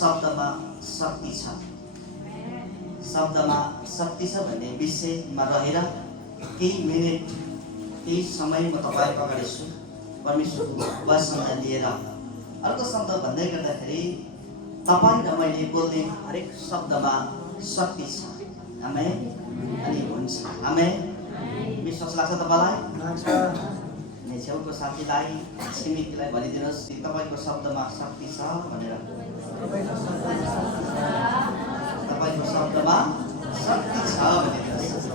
शब्दमा शक्ति छ। शब्दमा शक्ति छ भन्ने विषयमा रहेर केही मिनेट केही समय म तपाईँको अगाडि छु परमेश्वरको वचनलाई लिएर अर्को शब्द भन्दै गर्दाखेरि तपाईँ र मैले बोल्ने हरेक शब्दमा शक्ति छ। आमेन। अनि हुन्छ। आमेन। विश्वास लाग्छ तपाईलाई? अनि छेउको साथीलाई छिमेकीलाई भनिदिनुहोस् तपाईँको शब्दमा शक्ति छ भनेर। तपाईँको शब्दमा शक्ति छ भनिदिनुहोस्।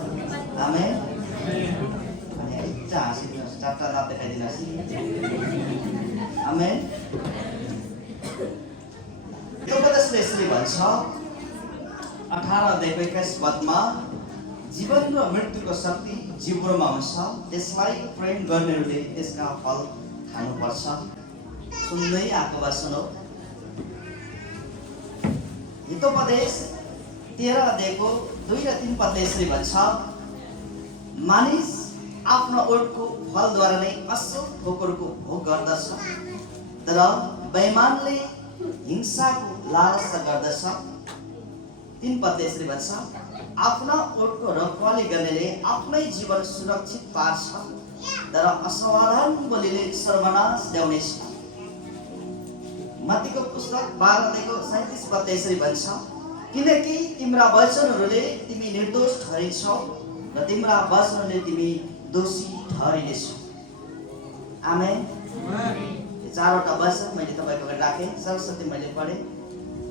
आमेन। अनि एउटा हाँसिदिनुहोस्, चारवटा दाँत देखाइदिनुहोस्। आमेन। यो उपदेशले यसरी भन्छ 18 अध्यायको 21 पदमा जीवन र मृत्युको शक्ति जिब्रोमा हुन्छ, त्यसलाई प्रेम गर्नेहरूले त्यसका फल खानुपर्छ। सुन्दै आएको वचन हो। हितोपदेश 13 अध्यायको 2 र 3 पदले यसरी भन्छ मानिस आफ्नो ओठको फलद्वारा नै असल ठोकरको भोग गर्दछ, तर बेइमानले हिंसाको लालसा गर्दछ। 3 पदले यसरी भन्छ आफ्ना ओठको रखवाली गर्नेले आफ्नै जीवन सुरक्षित पार्छ, तर असावधान बोलीले सर्वनाश ल्याउनेछ। मत्तीको पुस्तक 12 अध्यायको 37 पदले यसरी भन्छ किनकि तिम्रा वचनहरूले तिमी निर्दोष ठहरिन्छौ र तिम्रा वचनहरूले तिमी दोषी ठहरिनेछौ। आमेन। यो चारवटा वचन मैले तपाईँको अगाडि राखेँ। सरस्वती मैले पढेँ,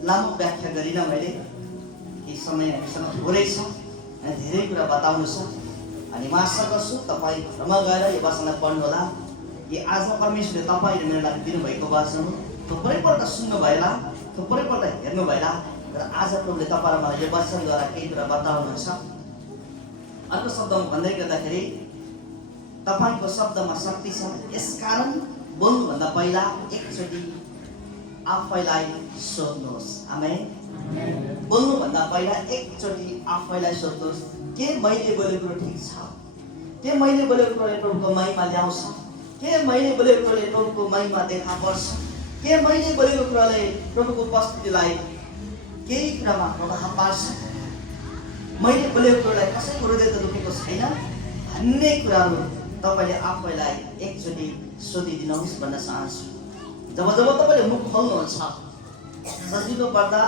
लामो व्याख्या गरिनँ मैले कि समय हामीसँग थोरै छ अनि धेरै कुरा बताउनु छ। अनि म आशा गर्छु तपाईँ घरमा गएर यो वचनलाई पढ्नुहोला कि आज परमेश्वरले तपाईँ र मेरो लागि दिनुभएको वचन हो। थुप्रैपल्ट सुन्नु भएला, थुप्रैपल्ट हेर्नु भएला, र आज प्रभुले तपाईँ र मलाई यो वचनद्वारा केही कुरा बताउनुहुन्छ। अर्को शब्दमा भन्दै गर्दाखेरि तपाईँको शब्दमा शक्ति छ, यसकारण बोल्नुभन्दा पहिला एकचोटि आफैलाई सोध्नुहोस्। आमेन। बोल्नुभन्दा पहिला एकचोटि आफैलाई सोध्नुहोस् के मैले बोलेको कुरो ठिक छ, के मैले बोलेको कुरोले प्रभुको महिमा ल्याउँछ, के मैले बोलेको कुरोले प्रभुको महिमा देखा पर्छ, के मैले बोलेको कुराले प्रभुको उपस्थितिलाई केही कुरामा प्रभाव पार्छ, मैले बोलेको कुरोलाई कसैको हृदय त दुखेको छैन भन्ने कुराहरू तपाईँले आफैलाई एकचोटि सोधिदिनुहोस् भन्न चाहन्छु। जब जब तपाईँले मुख खोल्नुहुन्छ सजिलो पर्दा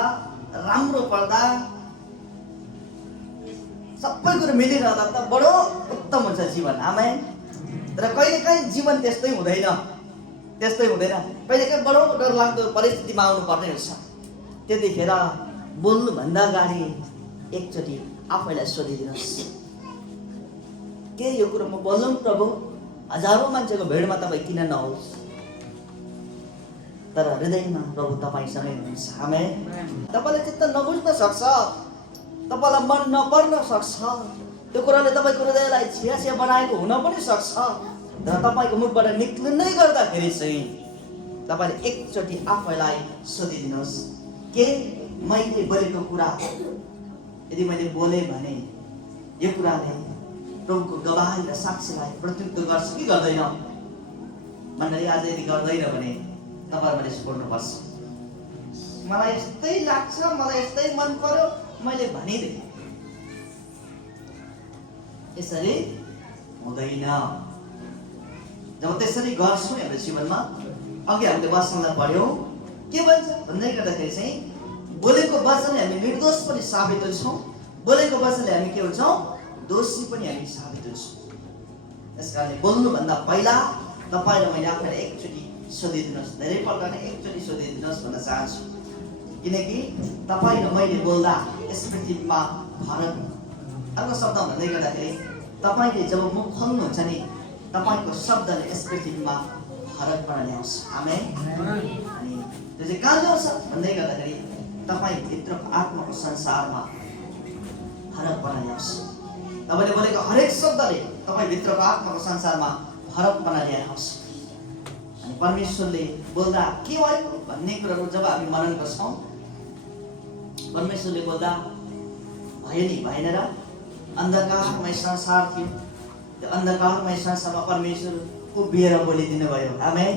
राम्रो पर्दा सबै कुरो मिलिरहँदा त बडो उत्तम हुन्छ जीवन। आमेन। तर कहिलेकाहीँ जीवन त्यस्तै हुँदैन, त्यस्तै हुँदैन। कहिलेकाहीँ बडो डरलाग्दो परिस्थितिमा आउनुपर्ने हुन्छ। त्यतिखेर बोल्नुभन्दा अगाडि एकचोटि आफैलाई सोधिदिनुहोस् के यो कुरो म बोलौँ प्रभु? हजारौँ मान्छेको भिडमा तपाईँ किन नहोस्, तर हृदयमा प्रभु तपाईँसँगै हुनुहुन्छ। आमेन। तपाईँलाई चित्त नबुझ्न सक्छ, तपाईँलाई मन नपर्न सक्छ, त्यो कुराले तपाईँको हृदयलाई छिया बनाएको हुन पनि सक्छ, तर तपाईँको मुखबाट निक्लिँदै गर्दाखेरि चाहिँ तपाईँले एकचोटि आफैलाई सोधिदिनुहोस् के मैले बोलेको कुरा यदि मैले बोलेँ भने यो कुराले प्रभुको गवाही र साक्षीलाई प्रतिनिधित्व गर्छ कि गर्दैन? मण्डली आज यदि गर्दैन भने तपाईँ मैले छोड्नुपर्छ। मलाई यस्तै लाग्छ, मलाई यस्तै मन पर्यो, मैले भनिदिएँ, यसरी हुँदैन। जब त्यसरी गर्छौँ हाम्रो जीवनमा, अघि हामीले वचनलाई पढ्यौँ के भन्छ भन्दै गर्दाखेरि चाहिँ बोलेको वचनले हामी निर्दोष पनि साबित हुन्छौँ, बोलेको वचनले हामी के हुन्छौँ? दोषी पनि हामी साबित हुन्छौँ। यसकारणले बोल्नुभन्दा पहिला तपाईँ र मैले आफैलाई एकचोटि सोधिदिनुहोस्, धेरैपल्ट नै एकचोटि सोधिदिनुहोस् भन्न चाहन्छु। किनकि तपाईँ र मैले बोल्दा यस पृथ्वीमा फरक। अर्को शब्द भन्दै गर्दाखेरि तपाईँले जब मुख खोल्नुहुन्छ नि तपाईँको शब्दले यस पृथ्वीमा फरकपना ल्याउँछ। आमेन। अनि त्यो चाहिँ कहाँ ल्याउँछ भन्दै गर्दाखेरि तपाईँ भित्रको आत्माको संसारमा फरकपना ल्याउँछ। तपाईँले बोलेको हरेक शब्दले तपाईँ भित्रको आत्माको संसारमा फरकपना ल्याएर आउँछ। अनि परमेश्वरले बोल्दा के भयो भन्ने कुराहरू जब हामी मनन गर्छौँ, परमेश्वरले बोल्दा भयो नि भएन र अन्धकारमय संसार थियो, त्यो अन्धकारमय संसारमा परमेश्वर उभिएर बोलिदिनु भयो। आमेन।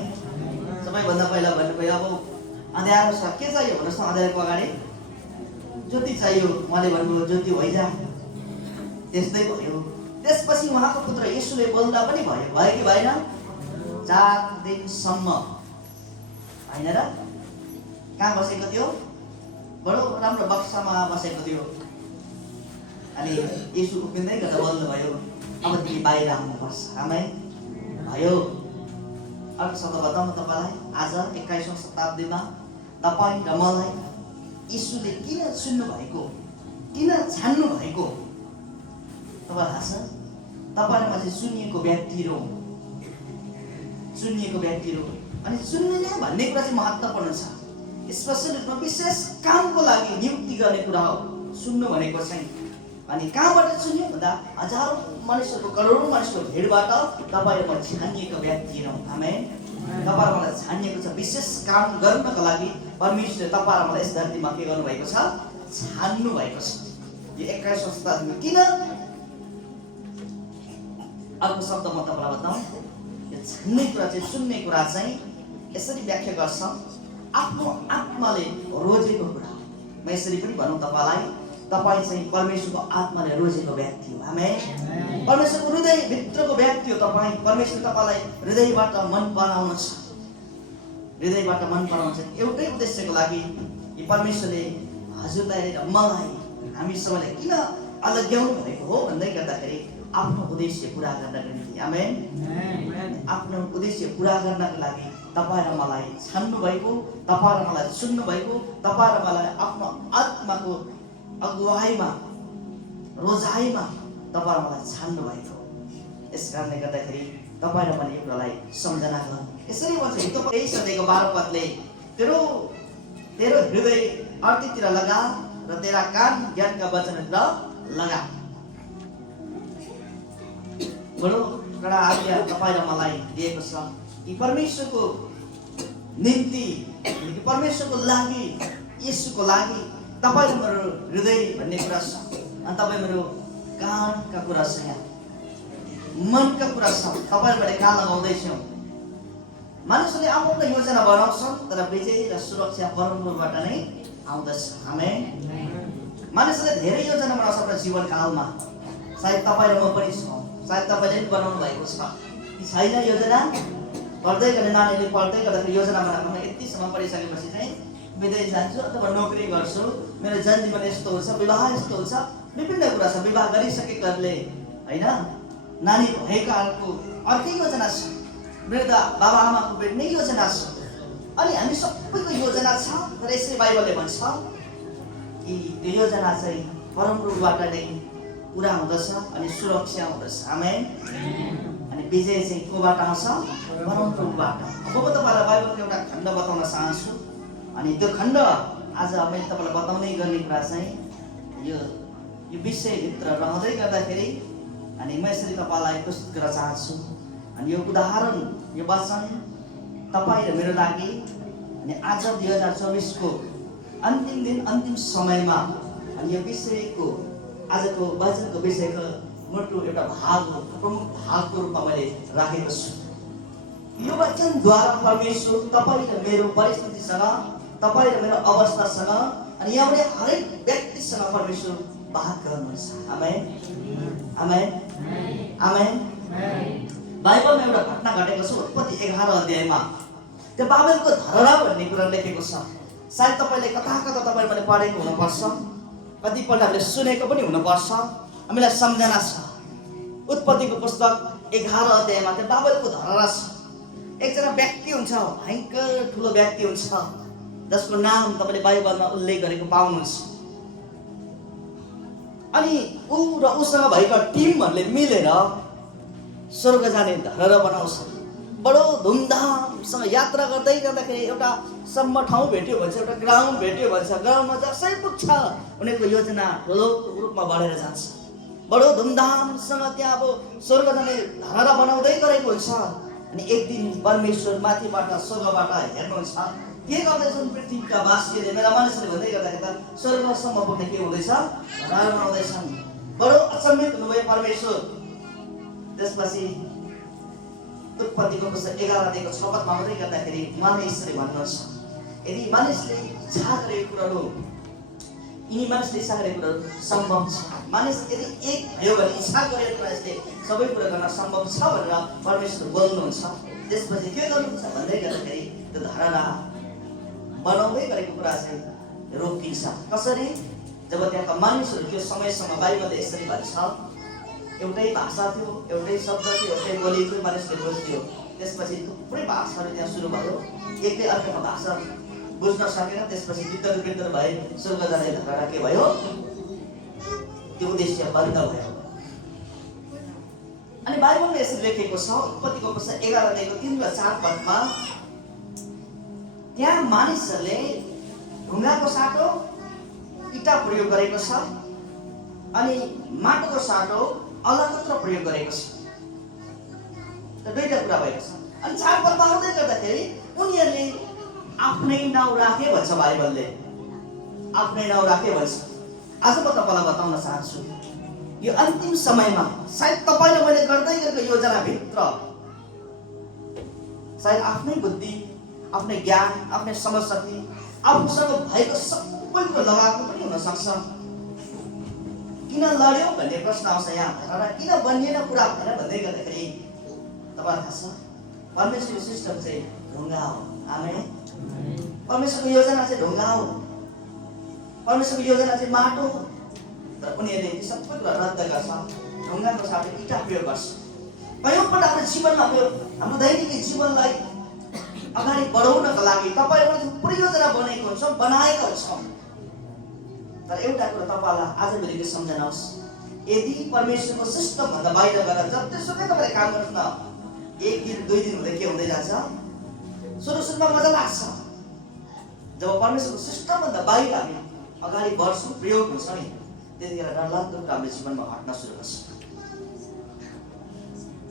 सबैभन्दा पहिला भन्नुभयो अब अँध्यारो छ, के चाहियो भन्नुहोस् न? अँध्यारोको अगाडि ज्योति चाहियो। उहाँले भन्नुभयो ज्योति भइजा, त्यस्तै भयो। त्यसपछि उहाँको पुत्र येशूले बोल्दा पनि भयो कि भएन? 4 दिनसम्म होइन र? कहाँ बसेको थियो? बडो राम्रो बक्सामा बसेको थियो। अनि येशू उभिँदै गर्दा बोल्नुभयो, अब तिमी बाहिर आउनुपर्छ। आमेन भयो। अर्को शब्द बताउँ तपाईँलाई, आज 21औं शताब्दीमा तपाईँ र मलाई येशूले किन सुन्नु भएको, किन छान्नु भएको? तपाईँलाई थाहा छ? तपाईँ र म चाहिँ चुनिएको व्यक्तिहरू हौँ, चुनिएको व्यक्तिहरू। अनि चुन्ने भन्ने कुरा चाहिँ महत्त्वपूर्ण छ। स्पेशल रूपमा विशेष कामको लागि नियुक्ति गर्ने कुरा हो सुन्नु भनेको चाहिँ। अनि कहाँबाट चुन्यो भन्दा हजारौँ मानिसहरूको, करोडौँ मानिसको भिडबाट तपाईँ र म छानिएको व्यक्तिहरू हौँ। आमेन। तपाईँ र मलाई छानिएको छ विशेष काम गर्नको लागि। परमेश्वरले तपाईँ र मलाई यस धरतीमा के गर्नुभएको छ? छान्नु भएको छ। यो 21औं शताब्दीमा किन? अर्को शब्द म तपाईँलाई बताउँ, यो छान्ने कुरा चाहिँ, सुन्ने कुरा चाहिँ यसरी व्याख्या गर्छ, आफ्नो आत्माले रोजेको कुरा। म यसरी पनि भनौँ तपाईँलाई, तपाईँ चाहिँ परमेश्वरको आत्माले रोजेको व्यक्ति हो। आमेन। परमेश्वरको हृदयभित्रको व्यक्ति हो तपाईँ। परमेश्वर तपाईँलाई हृदयबाट मन बनाउनु छ, हृदयबाट मन बनाउनु छ। एउटै उद्देश्यको लागि यो परमेश्वरले हजुरलाई र मलाई, हामी सबैलाई किन अलग्याउनु भएको हो भन्दै गर्दाखेरि आफ्नो उद्देश्य पुरा गर्नको निम्ति। आमेन। आफ्नो उद्देश्य पुरा गर्नको लागि तपाईँ र मलाई छान्नु भएको, तपाईँ र मलाई सुन्नु भएको, तपाईँ र मलाई आफ्नो आत्माको अगुवाईमा, रोजाइमा तपाईँ र मलाई छान्नु भएको। यस कारणले गर्दाखेरि तपाईँ र मैले यो कुरालाई सम्झना गर्नु। यसरी भन्छ हितोपदेश 23 12 पदले, तेरो हृदय अर्थतिर लगा र तेरा कान ज्ञानका वचनतिर लगा। बडो कडा आज्ञा तपाईँ र मलाई दिएको छ कि परमेश्वरको निम्ति, परमेश्वरको लागि, येशूको लागि तपाईँ र मेरो हृदय भन्ने कुरा छ, अनि तपाईँ मेरो कानका कुरा छ, यहाँ मनका कुरा छ। तपाईँ र मैले कहाँ लगाउँदैछौँ? मानिसहरूले आफ्नो योजना बनाउँछन्, तर विजय र सुरक्षा परमप्रभुबाट नै आउँदछ। आमेन। मानिसहरूले धेरै योजना बनाउँछ आफ्नो जीवनकालमा। सायद तपाईँ र म पनि छौँ, सायद तपाईँले पनि बनाउनु भएको छ कि छैन योजना? पढ्दै गर्ने नानीले पढ्दै गर्दाखेरि योजना बनाएको, यतिसम्म पढिसकेपछि चाहिँ विदेश जान्छु अथवा नोकरी गर्छु, मेरो जनजीवन यस्तो हुन्छ, विवाह यस्तो हुन्छ, विभिन्न कुरा छ। विवाह गरिसकेकाहरूले होइन, नानी भएकाहरूको अर्कै योजना छ, वृद्ध बाबा आमाको भेट्ने योजना छ। अनि हामी सबैको योजना छ, तर यसरी बाइबलले भन्छ कि त्यो योजना चाहिँ परमप्रभुबाट नै पुरा हुँदछ अनि सुरक्षा हुँदछ। आमेन। अनि विजय चाहिँ कोबाट आउँछ? परमप्रभुबाट। अब म तपाईँलाई बाइबलको एउटा खण्ड बताउन चाहन्छु। अनि त्यो खण्ड आज मैले तपाईँलाई बताउनै गर्ने कुरा चाहिँ यो विषयभित्र रहँदै गर्दाखेरि अनि म यसरी तपाईँलाई प्रस्तुत गर्न चाहन्छु। अनि यो उदाहरण, यो वचन तपाईँ र मेरो लागि अनि आज 2024 को अन्तिम दिन, अन्तिम समयमा अनि यो विषयको, आजको वचनको विषयको मोटो एउटा भाग हो, प्रमुख भागको रूपमा मैले राखेको छु। यो वचनद्वारा परमेश्वर तपाईँ र मेरो परिस्थितिसँग, तपाईँ र मेरो अवस्थासँग अनि यहाँबाट हरेक व्यक्तिसँग परमेश्वर बात गर्नुहुन्छ। आमेन। आमेन। आमेन। बाइबलमा एउटा घटना घटेको छ, उत्पत्ति 11 अध्यायमा। त्यो बाबेलको धरहरा भन्ने कुरा लेखेको छ। सायद तपाईँले कता कता तपाईँ मैले पढेको हुनुपर्छ, कतिपल्ट हामीले सुनेको पनि हुनुपर्छ, हामीलाई सम्झना छ। उत्पत्तिको पुस्तक 11 अध्यायमा त्यो बाबेलको धरहरा छ। एकजना व्यक्ति हुन्छ, भयङ्कर ठुलो व्यक्ति हुन्छ, जसको नाम तपाईँले बाइबलमा उल्लेख गरेको पाउनुहुन्छ। अनि ऊ र उसँग भएका टिमहरूले मिलेर स्वर्ग जाने धरहरा बनाउँछ। बडो धुमधामसँग यात्रा गर्दै गर्दाखेरि एउटा सम्म ठाउँ भेट्यो भन्छ, एउटा ग्राउन्ड भेट्यो भन्छ, ग्राउन्डमा जसै पुग्छ उनीहरूको योजना ठुलो रूपमा बढेर जान्छ। बडो धुमधामसँग त्यहाँ अब स्वर्ग जाने धरहरा बनाउँदै गरेको हुन्छ। अनि एक दिन परमेश्वर माथिबाट, स्वर्गबाट हेर्नुहुन्छ, के गर्दैछन् पृथ्वीका वासीहरूले, मेरा मानिसहरूले भन्दै गर्दाखेरि त स्वर्गसम्म पुग्ने के हुँदैछ? धरहरा बनाउँदैछन्। बडो अचम्मित हुनुभयो परमेश्वर। त्यसपछि उत्पत्तिको पुस्तक 11 अध्यायको 6 पदमा मात्रै गर्दाखेरि उहाँले यसरी भन्नुहुन्छ, यदि मानिसले इच्छा गरेको कुराहरू यिनी मानिसले इच्छा गरेको कुराहरू सम्भव छ। मानिस यदि एक भयो भने इच्छा गरेको कुरा यसले सबै कुरा गर्न सम्भव छ भनेर परमेश्वर बोल्नुहुन्छ। त्यसपछि के गर्नुहुन्छ भन्दै गर्दाखेरि त्यो धारणा बनाउँदै गरेको कुरा चाहिँ रोकिन्छ। कसरी? जब त्यहाँका मानिसहरू त्यो समयसम्म बाइबलले यसरी भन्छ, एउटै भाषा थियो, एउटै शब्द थियो, एउटै बोली थियो, मानिसले बुझ्थ्यो। त्यसपछि थुप्रै भाषाहरू त्यहाँ सुरु भयो, एकले अर्काको भाषा बुझ्न सकेन। त्यसपछि युद्ध भए, स्वर्ग जाने धारणा के भयो? त्यो उद्देश्य बन्द भयो। अनि बाइबलमा यसरी लेखेको छ, उत्पत्तिको पुस्तक 11:3-4 त्यहाँ मानिसहरूले ढुङ्गाको साटो इँटा प्रयोग गरेको छ अनि माटोको साटो अलकत्र प्रयोग गरेको छ। दुईटा कुरा भएको छ। अनि 4 आउँदै गर्दाखेरि उनीहरूले आफ्नै नाउँ राखे भन्छ बाइबलले, आफ्नै नाउँ राखे भन्छ। आज म तपाईँलाई बताउन चाहन्छु, यो अन्तिम समयमा सायद तपाईँले मैले गर्दै गरेको योजनाभित्र सायद आफ्नै बुद्धि, आफ्नै ज्ञान, आफ्नै समझशक्ति, आफूसँग भएको सबै कुरो लगाएको पनि हुन सक्छ। किन लड्यो भन्ने प्रश्न आउँछ यहाँ, र किन बनिएन कुरा भनेर भन्दै गर्दाखेरि तपाईँलाई थाहा छ परमेश्वरको सिस्टम चाहिँ ढुङ्गा हो। आमेन। परमेश्वरको योजना चाहिँ ढुङ्गा हो, परमेश्वरको योजना चाहिँ माटो हो। तर उनीहरूले ती सबै कुरा रद्द गर्छ, ढुङ्गाको साथै इँटा प्रयोग गर्छ। कयौँपल्ट हाम्रो जीवनमा हाम्रो दैनिक जीवनलाई अगाडि बढाउनका लागि तपाईँहरूले थुप्रै योजना बनेको हुन्छ, बनाएका हुन्छौँ। तर एउटा कुरा तपाईँलाई आज बेलुकी सम्झनुहोस्, यदि परमेश्वरको सिस्टमभन्दा बाहिर गएर जतिसुकै तपाईँले काम गर्नु न, 1 दिन 2 दिन हुँदै के हुँदै जान्छ? सुरुमा मजा लाग्छ। जब परमेश्वरको सिस्टमभन्दा बाहिर हामी अगाडि बढ्छौँ, प्रयोग हुन्छ नि, त्यतिखेर डरलाग्दो कुरा हाम्रो जीवनमा घट्न सुरु गर्छ।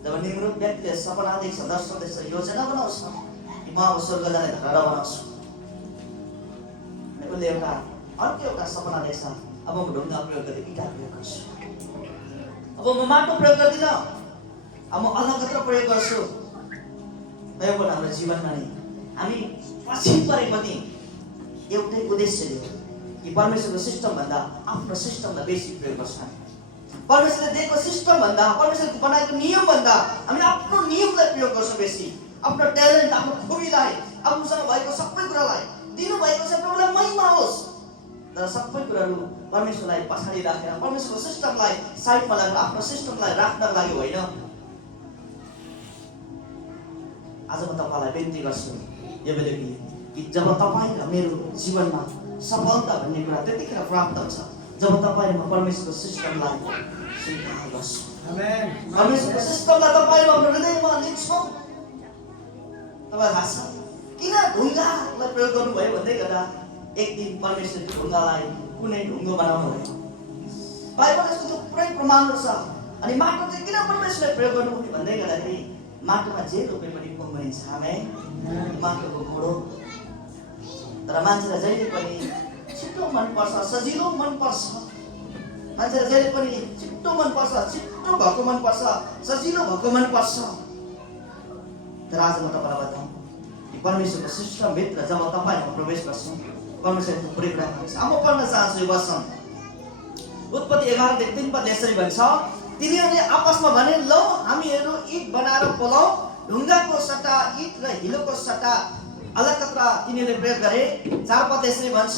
जब निम्रोद व्यक्तिले सपना देख्छ, दर्शन देख्छ, योजना बनाउँछ, म अब स्वर्ग जाने धारणा बनाउँछु, उसले अर्को एउटा सपना देख्छ, अब म ढुङ्गा प्रयोग गरेर इँटा प्रयोग गर्छु, अब म माटो प्रयोग गर्दिनँ, अब म अलकत्र प्रयोग गर्छु। कयौँपल्ट हाम्रो जीवनमा नि हामी पछि परे पनि एउटै उद्देश्यले कि परमेश्वरको सिस्टमभन्दा आफ्नो सिस्टमलाई बेसी प्रयोग गर्छ। परमेश्वरले दिएको सिस्टमभन्दा, परमेश्वरले बनाएको नियमभन्दा हामी आफ्नो नियमलाई प्रयोग गर्छौँ बेसी। आफ्नो ट्यालेन्ट, आफ्नो खुबीलाई, आफूसँग भएको सबै कुरालाई दिनुभएको छ प्रभुलाई महिमा होस्। तर सबै कुराहरू परमेश्वरलाई पछाडि राखेर, परमेश्वरको सिस्टमलाई साइडमा राखेर आफ्नो सिस्टमलाई राख्नको लागि होइन। आज म तपाईँलाई बिन्ती गर्छु यो बेलुकी कि जब तपाईँ र मेरो जीवनमा सफलता भन्ने कुरा त्यतिखेर प्राप्त हुन्छ जब तपाईँ र म परमेश्वरको सिस्टमलाई स्वीकार गर्छौँ। आमेन। परमेश्वरको सिस्टमलाई तपाईँ र हाम्रो हृदयमा लिन्छौँ। तपाईलाई थाहा छ किन ढुङ्गालाई प्रयोग गर्नुभयो भन्दै गर्दा एक दिन परमेश्वरले ढुङ्गालाई कुनै ढुङ्गो बनाउनु भयो। बाइबलमा यस्तो थुप्रै प्रमाणहरू छ। अनि माटो चाहिँ किन परमेश्वरले प्रयोग गर्नुभयो भन्दै गर्दाखेरि माटोमा जे रोपे पनि फुल्छ। आमेन। माटोको गुण तर मान्छेलाई जहिले पनि छिटो मनपर्छ, सजिलो मनपर्छ। मान्छेलाई जहिले पनि छिटो मनपर्छ, छिटो भएको मनपर्छ, सजिलो भएको मनपर्छ। तर आज म तपाईँलाई बताऊँ परमेश्वरको सिस्टमभित्र जब तपाईँहरू प्रवेश गर्छौँ परमेश्वरको थुप्रै कुरा हुन्छ। अब म पढ्न चाहन्छु यो वचन। उत्पत्ति 11:3 यसरी भन्छ, तिनीहरूले आपसमा भने लौ हामीहरू इट बनाएर पोलाऊ। ढुङ्गाको सट्टा इट र हिलोको सट्टा अलकत्र तिनीहरूले प्रयोग गरे। 4 यसरी भन्छ,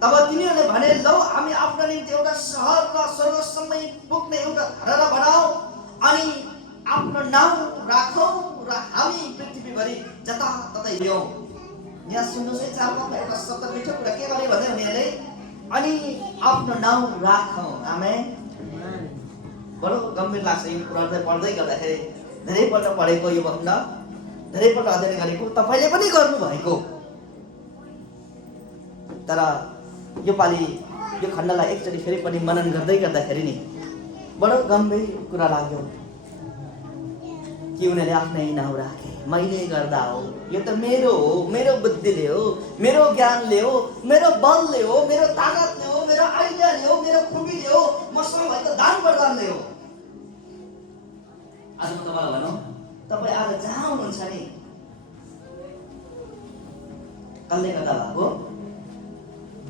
तब तिनीहरूले भने लौ हामी आफ्नो निम्ति एउटा सहर र स्वर्गसम्म पुग्ने एउटा धारणा बनाऊ अनि आफ्नो नाम राखौँ र हामी पृथ्वीभरि जताततै ल्याउँ। यहाँ सुन्नुहोस् है, 4 एउटा शब्द मिठो कुरा के गरे भने उनीहरूले अनि आफ्नो नाम राखौँ। आमेन। बडो गम्भीर लाग्छ यो कुरालाई पढ्दै गर्दाखेरि। धेरैपल्ट पढेको यो भन्न, धेरैपल्ट अध्ययन गरेको, तपाईँले पनि गर्नुभएको। तर यो पालि यो खण्डलाई एकचोटि फेरि पनि मनन गर्दै गर्दाखेरि नि बडो गम्भीर कुरा लाग्यो कि उनीहरूले आफ्नै नाउँ राखे। मैले गर्दा हो, यो त मेरो हो, मेरो बुद्धिले हो, मेरो ज्ञानले हो, मेरो बलले हो, मेरो तागतले हो, मेरो आइडियाले हो, मेरो खुबीले हो, मसँग भएको दान वरदानले हो। आज म तपाईँलाई भनौँ, तपाईँ आज जहाँ हुनुहुन्छ नि कसले गर्दा भएको?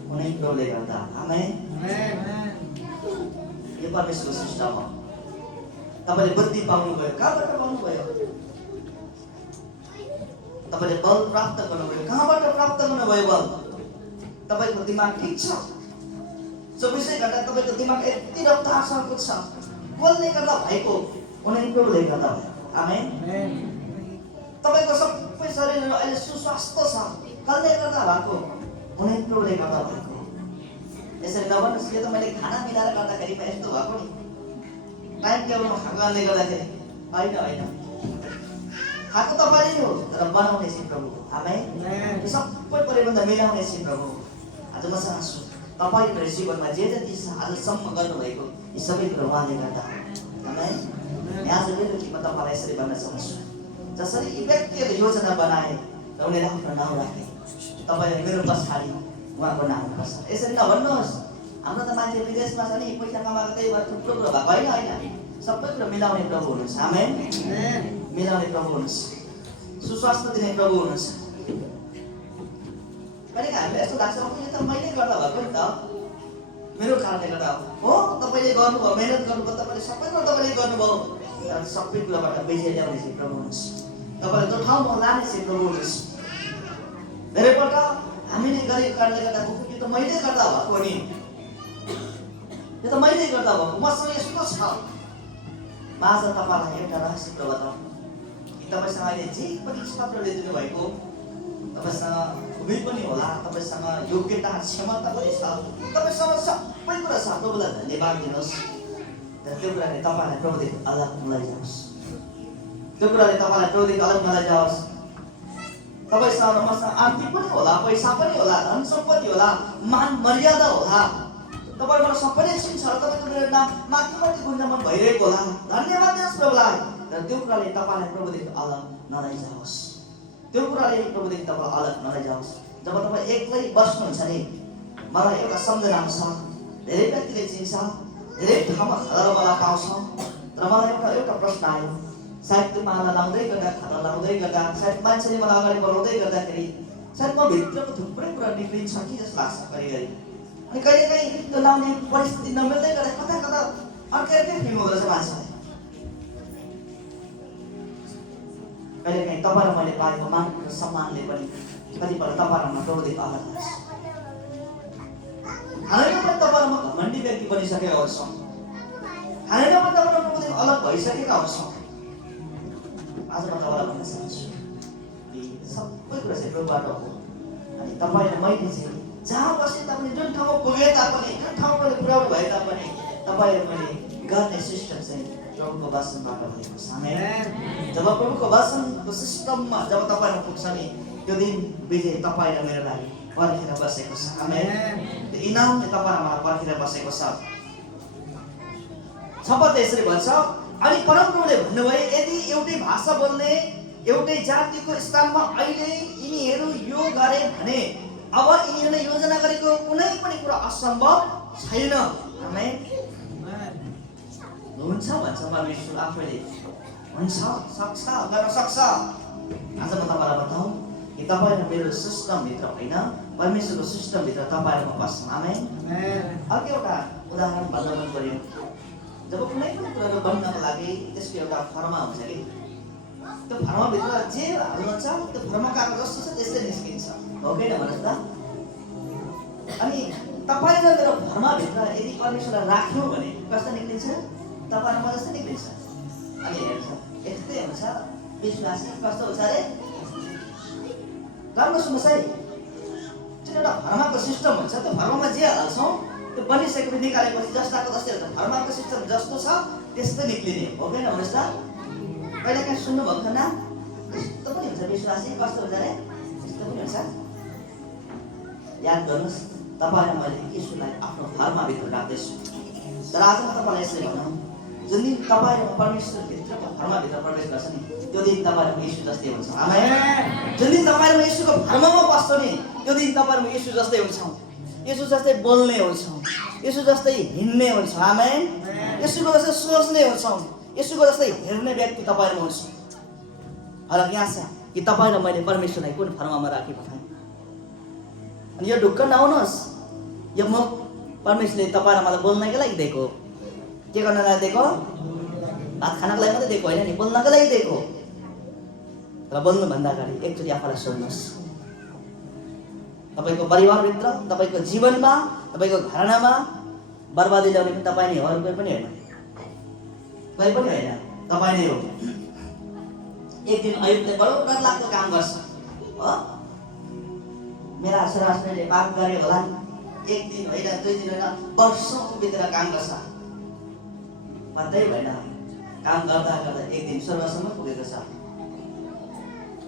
कुनै प्रभुले गर्दा। आमेन। यो परमेश्वरको सिस्टम हो। तपाईले बुद्धि पाउनुभयो, कहाँबाट पाउनुभयो? तपाईले बल प्राप्त गर्नुभयो, कहाँबाट प्राप्त गर्नुभयो बल? तपाईको दिमाग ठीक छ? 24 घण्टा तपाईको दिमाग यति रफ्तारसँग कुद्छ, कसले गर्दा भएको? कुनै प्रभुले गर्दा भयो। आमेन। तपाईको सबै शरीरहरू अहिले सुस्वास्थ्य छ, कसले गर्दा भएको? कुनै प्रभुले गर्दा भएको। यसरी नभन्नुहोस् यो त मैले खाना मिलाएर गर्दाखेरि यस्तो भएको नि, टाइम टेबलमा खाएको कारणले गर्दाखेरि। होइन, खाएको तपाईँले नै हो, तर बनाउने चाहिँ प्रभु हो। आमेन। यो सबै परिबन्ध मिलाउने चाहिँ प्रभु हो। आज म चाहन्छु तपाईँको जीवनमा जे जति आजसम्म गर्नुभएको यी सबै कुरो उहाँले गर्दा। आमेन। आज बेलुकी म तपाईँलाई यसरी भन्न चाहन्छु, जसरी यी व्यक्तिहरूले योजना बनाए र उनीहरूले आफ्नो नाउँ राखे, तपाईँले मेरो पछाडि उहाँको नाम पर्छ। यसरी नभन्नुहोस् हाम्रो त मान्छे विदेशमा छ नि, पैसा कमाएको त्यही भएर थुप्रो कुरो भएको। होइन, सबै कुरो मिलाउने प्रभु हुनुहुन्छ। आमेन। मिलाउने प्रभु हुनुहुन्छ, सुस्वास्थ्य दिने प्रभु हुनुहुन्छ। कहिले हामीलाई यस्तो लाग्छ यो त मैले गर्दा भएको नि त, मेरो कारणले गर्दा हो। तपाईँले गर्नुभयो, मेहनत गर्नुभयो, तपाईँले सबै कुरो तपाईँले गर्नुभयो, तर सबै कुराबाट विजय ल्याउने चाहिँ प्रभु हुनुहुन्छ। तपाईँले त्यो ठाउँमा लाने चाहिँ प्रभु हुनुहुन्छ। धेरैपल्ट हामीले गरेको कारणले गर्दा यो त मैले गर्दा भएको नि, यो त मैले गर्दा भएको, मसँग यस्तो छ। म आज तपाईँलाई एउटा रहस्य कुरा बताउँ कि तपाईँसँग अहिले जे पनि छत्रले दिनुभएको, तपाईँसँग खुबै पनि होला, तपाईँसँग योग्यता क्षमता पनि छ, तपाईँसँग सबै कुरा छ। प्रभुलाई धन्यवाद दिनुहोस्। तर त्यो कुराले तपाईँलाई प्रभुदेखि अलग नलैजाओस्, त्यो कुराले तपाईँलाई प्रभुदेखि अलग नलैजाओस्। तपाईसँग मसँग आर्थिक पनि होला, पैसा पनि होला, धन सम्पत्ति होला, मान मर्यादा होला, तपाईँबाट सबैले चिन्छ र तपाईँको मेरो नाम माथि गुन्जामन भइरहेको होला। धन्यवाद दिनुहोस् प्रभुलाई। तर त्यो कुराले तपाईँलाई प्रभुदेखि अलग नलैजाओस्, त्यो कुराले प्रभुदेखि तपाईँलाई अलग नलैजाओस्। जब तपाईँ एक्लै बस्नुहुन्छ नि, मलाई एउटा सम्झना आउँछ, धेरै व्यक्तिले चिन्छ, धेरै ठाउँमा खाना मलाई पाउँछ, तर मलाई एउटा प्रश्न आयो। सायद त्यो माला लाउँदै गर्दा, खाना लाउँदै गर्दा, सायद मान्छेले मलाई अगाडि बढाउँदै गर्दाखेरि सायद म भित्रको थुप्रै कुरा निक्लिन्छ कि जस्तो लाग्छ घरिघरि। अनि कहिलेकाहीँ त्यो लाउने परिस्थिति नमिल्दै गर्दा कता अर्कै फिल हुँदो रहेछ मान्छेलाई। कहिलेकाहीँ तपाईँ र मैले पाएको मान र सम्मानले पनि कतिपल्ट तपाईँहरूमा प्रभुदेखि अलग हुन्छ। हालैमा पनि तपाईँहरूमा घमण्डी व्यक्ति बनिसकेका हुन्छौँ, हालैमा पनि तपाईँहरू प्रभुदेखि अलग भइसकेका हुन्छौँ। आज म तपाईँलाई भन्न चाहन्छु कि सबै कुरा चाहिँ प्रभुबाट हो। अनि तपाईँ र मैले चाहिँ जहाँ बसे तापनि, जुन ठाउँमा पुगे तापनि, जुन ठाउँमा पुर्याउनु भए तापनि, तपाईँ र मैले गर्ने सिस्टम चाहिँ प्रभुको वचनबाट भएको छ। जब प्रभुको वचनको सिस्टममा जब तपाईँहरू पुग्छ नि, त्यो दिन विजय तपाईँ र मेरो लागि पर्खेर बसेको छ। आमेन। त्यो इनामले तपाईँहरूलाई पर्खेर बसेको छ। शपथ यसरी भन्छ, अनि परमप्रभुले भन्नुभयो, यदि एउटै भाषा बोल्ने एउटै जातिको स्थानमा अहिले यिनीहरू यो गरे भने अब यिनीहरूले योजना गरेको कुनै पनि कुरा असम्भव छैन। आमेन। हुन्छ भन्छ परमेश्वर आफैले, हुन्छ, सक्छ, गर्न सक्छ। आज म तपाईँलाई बताउँ कि तपाईँ र मेरो सिस्टमभित्र होइन, परमेश्वरको सिस्टमभित्र तपाईँहरूमा बस्छ। आमेन। अर्को एउटा उदाहरण भन्न मन पर्यो। जब कुनै पनि कुराहरू बन्नको लागि त्यसको एउटा फर्मा हुन्छ कि, त्यो फर्माभित्र जे हाल्नु छ त्यो फर्मा कागज जस्तो छ त्यस्तै निस्किन्छ, हो कि होइन भन्नुहोस् त। अनि तपाईँ र मेरो फर्माभित्र यदि परमेश्वरलाई राख्यौँ भने कस्तो निक्लिन्छ? तपाईँहरूमा जस्तै निक्लिन्छ। अनि हेर्छ यस्तै हुन्छ। विश्वासी कस्तो हुन्छ अरे? राम्रो सुन्नुहोस् है, जुन एउटा फर्माको सिस्टम हुन्छ, त्यो फर्मामा जे हाल्छौँ त्यो बनिसकेपछि निकालेपछि जस्ताको जस्तै हुन्छ। फर्माको सिस्टम जस्तो छ त्यस्तै निक्लिने, हो कि होइन भन्नुहोस् त। कहिलेकाहीँ सुन्नुभएको छैन? त्यस्तो पनि हुन्छ। विश्वासी कस्तो हुन्छ अरे? त्यस्तो पनि हुन्छ। याद गर्नुहोस्, तपाईँ र मैले यीशुलाई आफ्नो फर्माभित्र राख्दैछु। तर आज म तपाईँलाई यसरी भनौँ, जुन दिन तपाईँ र परमेश्वरभित्रको फर्माभित्र प्रवेश गर्छ नि, त्यो दिन तपाईँ र यीशु जस्तै हुन्छ। आमेन। जुन दिन तपाईँ र यीशुको फर्मामा बस्छ नि, त्यो दिन तपाईँ र यीशु जस्तै हुन्छौँ, यीशु जस्तै बोल्ने हुन्छौँ, यीशु जस्तै हिँड्ने हुन्छ। आमेन। यीशुको जस्तै सोच्ने हुन्छौँ, यीशुको जस्तै हेर्ने व्यक्ति तपाईँहरू हुन्छ। फरक यहाँ छ कि तपाईँ र मैले परमेश्वरलाई कुन फर्मामा राखी पठाएँ। अनि यो ढुक्क नआउनुहोस्, यो म परमेश्वरले तपाईँ र मलाई बोल्नकै लागि दिएको, के गर्न लागि दिएको? भात खानको लागि मात्रै दिएको होइन नि, बोल्नको लागि दिएको। र बोल्नुभन्दा अगाडि एकचोटि आफूलाई सोध्नुहोस्, तपाईँको परिवारभित्र, तपाईँको जीवनमा, तपाईँको घरानामा बर्बादी ल्याउने पनि तपाईँ नै हो, अरू कोही पनि होइन, कोही पनि होइन, तपाईँ नै हो। एक दिन अयुबले बडो डरलाग्दो काम गर्छ हो, मेरा छोराछोरीले पाप गरे होला नि, एक दिन होइन, 2 दिन होइन, वर्षौँ बितेर काम गर्छ, मात्रै भएन, काम गर्दा गर्दा एक दिन स्वर्गसम्म पुगेको छ।